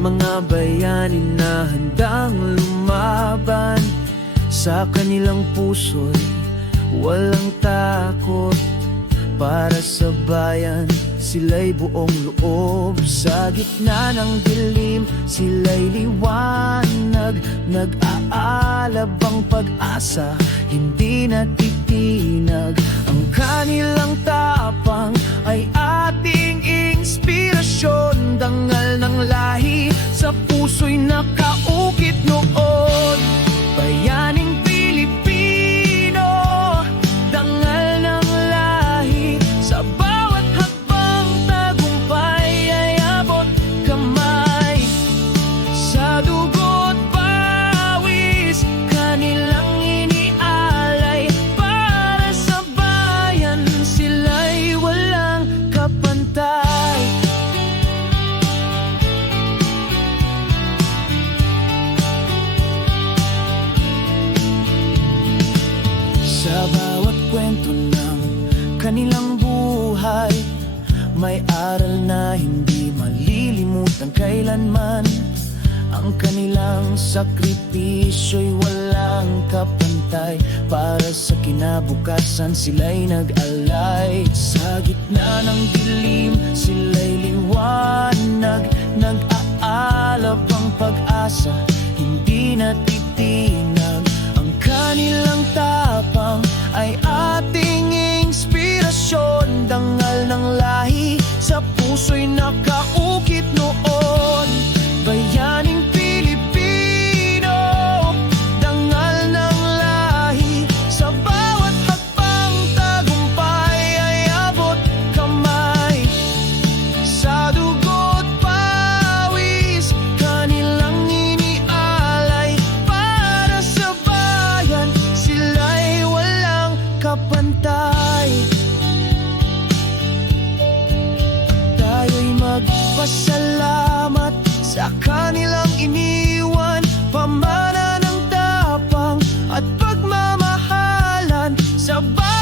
mga bayanin na handang lumaban. Sa kanilang puso'y walang takot. Para sa bayan, sila'y buong loob. Sa gitna ng dilim, sila'y liwanag. Nag-aalab ang pag-asa, hindi natitinag. Ang kanilang tapang ay ating nakaukit kwento ng kanilang buhay. May aral na hindi malilimutan kailanman Ang kanilang sakripisyo'y walang kapantay. Para sa kinabukasan sila'y nag-alay. Sa gitna ng dilim sila'y liwanag nakaukit noon Bayaning Pilipino Dangal ng lahi. Sa bawat hakbang tagumpay Ay abot kamay. Sa dugo't pawis Kanilang inialay. Para sa bayan Sila'y walang kapantay. Pasalamat sa kanilang iniwan Pamana ng tapang at pagmamahalan Sa bayan